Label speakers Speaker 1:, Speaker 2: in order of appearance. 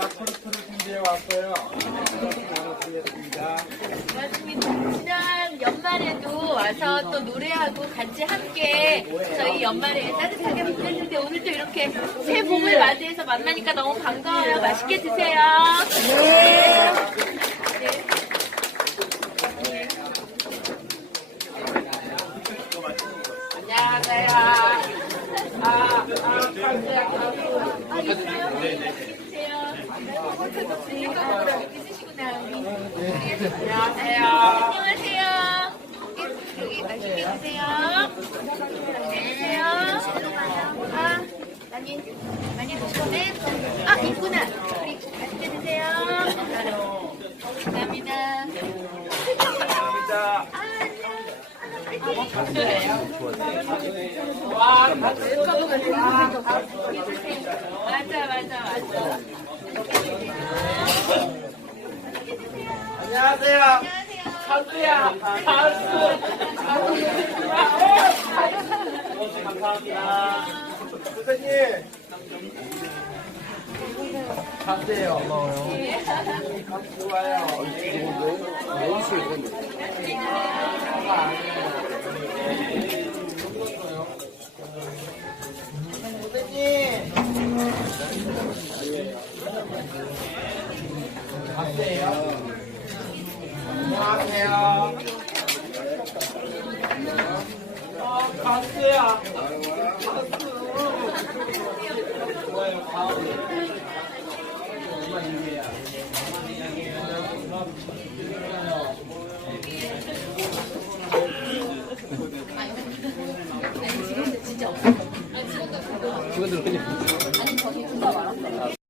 Speaker 1: 왔어요. 반갑습니다.
Speaker 2: 고맙습니다. 지난 연말에도 와서 또 노래하고 같이 함께 저희 연말에 따뜻하게 보냈는데 오늘 또 이렇게 새해 봄을 맞이해서 만나니까 너무 반가워요. 맛있게 드세요. 네.
Speaker 3: 안녕하세요. 아, 아, 감사합니다.
Speaker 2: 아, 있어요? 네, 드세요. 이렇게 쓰시구나.
Speaker 3: 안녕하세요.
Speaker 2: 안녕하세요. 여기 맛있게 드세요. 안녕하세요. 아, 많이, 많이 드셨네? 아, 있구나. 우리 맛있게 드세요. 감사합니다.
Speaker 1: 감사합니다.
Speaker 2: 아, 안녕.
Speaker 3: 와.
Speaker 2: 맞아, 맞아, 맞아.
Speaker 3: 안녕하세요. 가수야, 가수. 감사합니다.
Speaker 1: 선생님.
Speaker 3: 가수예요.
Speaker 1: 좋아요.
Speaker 3: 선생님. 안녕하세요. 어, 가수야. 가수. 좋아요, 가수. 정말 유리해요.
Speaker 2: 아니, 그거.
Speaker 4: 직원들 그냥